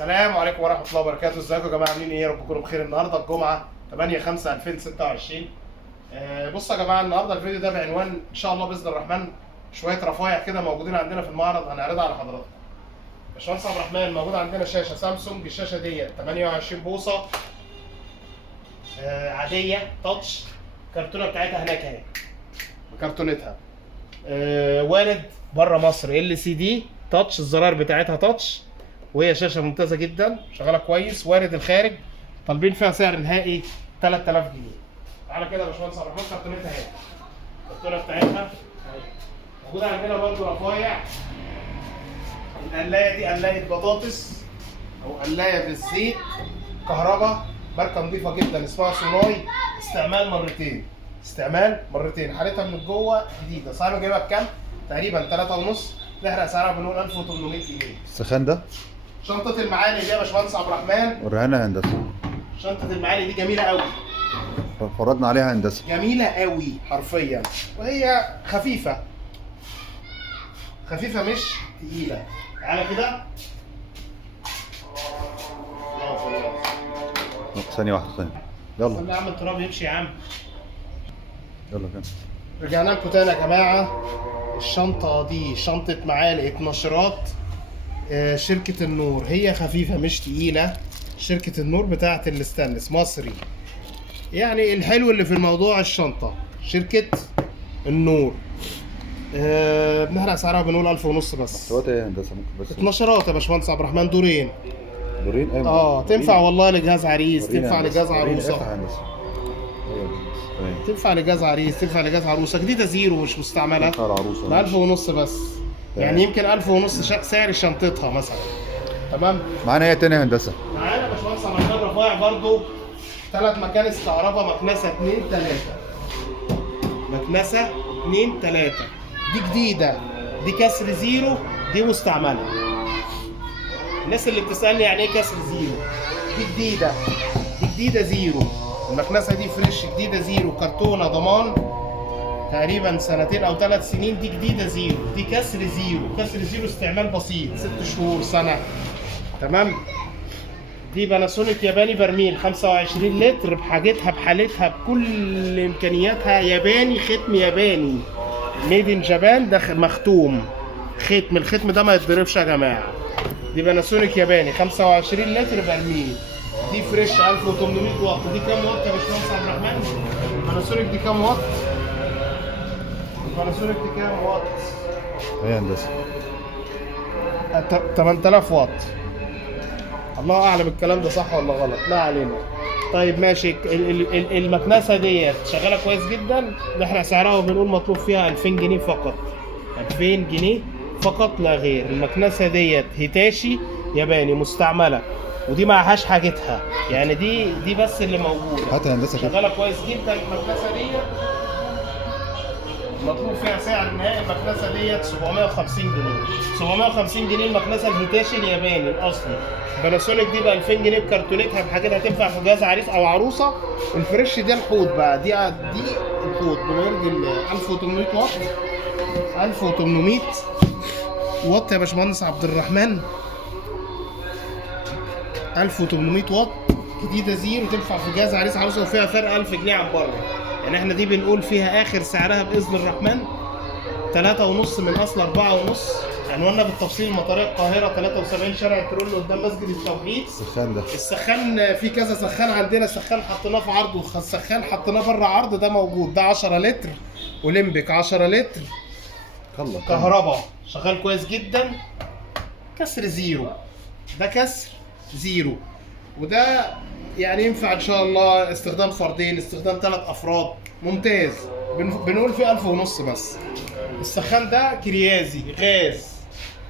السلام عليكم ورحمة الله وبركاته. ازيكم يا جماعة؟ عاملين ايه؟ يا رب تكونوا بخير. النهارده الجمعة 8/5/2026. بصوا يا جماعة، النهارده الفيديو ده بعنوان ان شاء الله باذن الرحمن شوية رفايع كده موجودين عندنا في المعرض هنعرضها على حضراتكم. باشمهندس عبد الرحمن، موجود عندنا شاشة سامسونج. الشاشة ديت 28 بوصة عادية تاتش. الكرتونة بتاعتها هناك اهي بكرتونتها. وارد بره مصر LCD تاتش، الزرار بتاعتها تاتش، وهي شاشه ممتازه جدا شغاله كويس. وارد الخارج طالبين فيها سعر نهائي 3000 جنيه. تعالى كده يا باشمهندس عبد الرحمن، كرتونتها اهي، الكرتونه بتاعتها موجوده عندنا. برضه رفايع. القلايه دي قلايه بطاطس او قلايه بالزيت كهرباء، ماركه نظيفه جدا اسمها سوناي. استعمال مرتين. حالتها من جوه جديده. صاحبها جايبها بكام؟ تقريبا 3.5. نحرق سعرها بنقول 1800 جنيه. السخان ده شنطة المعالي دي يا باشمهندس عبد الرحمن، وريها لنا هندسه. شنطة المعالي دي جميلة قوي، فرضنا عليها هندسه، جميلة قوي حرفيا، وهي خفيفة مش تقيلة. تعالى كده. ثانيه واحده ثانيه. يلا استنى يا عم التراب يمشي يا عم. يلا كده. رجعنا لكم تاني يا جماعة. الشنطة دي شنطة معالق نشرات شركة النور. هي خفيفة مش تقيلة. شركة النور بتاعت الاستانلس مصري. يعني الحلو اللي في الموضوع الشنطة شركة النور. بنحرق سعرها بنقول 1500 بس. سوات ايه هندسه؟ ممكن بس نشرات يا باشمهندس عبد الرحمن، دورين. ايوه تنفع والله لجهاز عريس، تنفع لجهاز افتح عروسة، هندسه. ايوه تنفع لجهاز عريس، تنفع لجهاز عروسة. جديدة زيرو مش مستعملة. تنفع العروسه ب 1500 بس. يعني يمكن 1500 سعر شنطتها مثلا. تمام. معانا ايه تاني هندسه؟ معانا يا باشمهندس عبد الرحمن رفايع برضو 3 مكانس كهرباء، مكنسة 2 3. مكنسة 2 3 دي جديدة، دي كسر زيرو، دي مستعملة. الناس اللي بتسألني يعني ايه كسر زيرو، دي جديدة، دي جديدة زيرو. المكنسة دي فريش جديدة زيرو، كرتونة ضمان تقريبا 2 أو 3 سنين. دي جديدة زيرو، دي كسر زيرو. كسر زيرو استعمال بسيط 6 شهور سنة. تمام. دي باناسونيك ياباني برميل 25 لتر بحاجتها بحالتها بكل امكانياتها. ياباني، ختم ياباني ميد ان جابان، ده مختوم ختم. الختم ده ما يتضربش يا جماعه. دي باناسونيك ياباني 25 لتر برميل. دي فريش 1800 واط. دي كام واط يا باشمهندس عبد الرحمن؟ الباناسونيك دي كام واط؟ الباناسونيك دي كام واط؟ ايه هندسه؟ 8000 واط. الله اعلم الكلام ده صح ولا غلط، ما علينا. طيب ماشي. المكنسه ديت شغاله كويس جدا. نحرق سعرها وبنقول مطلوب فيها 2000 جنيه فقط. 2000 جنيه فقط لا غير. المكنسه ديت هيتاشي ياباني مستعمله، ودي معهاش حاجتها، يعني دي بس اللي موجوده. هات هندسه كده. شغاله كويس جدا المكنسه ديت. مطلوب فيها سعر نهائي المكنسه ديت 750 جنيه. 750 جنيه المكنسه الهيتاشي الياباني الاصلي. باناسونيك دي ب 2000 جنيه بكرتونتها بحاجتها، تنفع في جهاز عريس او عروسه. الفريش دي الحوض بقى، دي الحوض بنورد 1800 واط. 1800 واط يا باشمهندس عبد الرحمن، 1800 واط جديده زيرو، تنفع في جهاز عريس عروسه، وفيها فرق 1000 جنيه عن بره. يعني احنا دي بنقول فيها اخر سعرها باذن الرحمن 3.5 من اصل 4.5. عنواننا بالتفصيل مطاريه القاهره 73 شارع ترول قدام مسجد التوحيد. السخان ده السخان في كذا سخان عندنا. سخان حطيناه في عرض، وسخان حطيناه بره عرض، ده موجود. ده 10 لتر اولمبيك 10 لتر كهرباء شغال كويس جدا. كسر زيرو، ده كسر زيرو. وده يعني ينفع ان شاء الله استخدام فردين، استخدام 3 افراد، ممتاز. بنقول فيه 1500 بس. السخان ده كريازي غاز.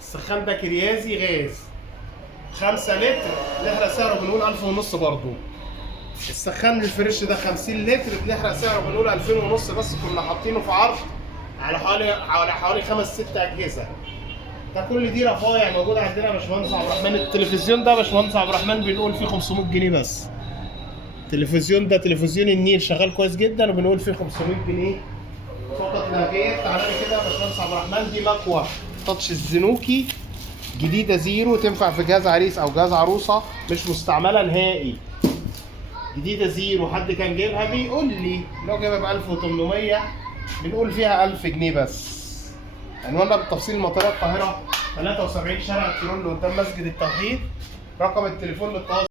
السخان ده كريازي غاز 5 لتر، نحرق سعره بنقول 1500 برضه. السخان الفريش ده 50 لتر، بنحرق سعره بنقول 2500 بس. كنا حاطينه في عرض على حوالي 5 6 اجهزه. ده كل دي رفايع موجوده عندنا يا باشمهندس عبد الرحمن. التلفزيون ده يا باشمهندس عبد الرحمن بنقول فيه 500 جنيه بس. التلفزيون ده تلفزيون النيل شغال كويس جدا، وبنقول فيه 500 جنيه فقط لا غير. تعالى لي كده يا باشمهندس عبد الرحمن. دي مكوه تاتش الزنوكي جديده زيرو، تنفع في جهاز عريس او جهاز عروسه، مش مستعمله نهائي. جديده زيرو، حد كان جايبها بيقول لي لو جايبها ب 1800 بنقول فيها 1000 جنيه بس. عنواننا بالتفصيل مطار القاهره 73 شارع الترول قدام مسجد التوحيد. رقم التليفون للتواصل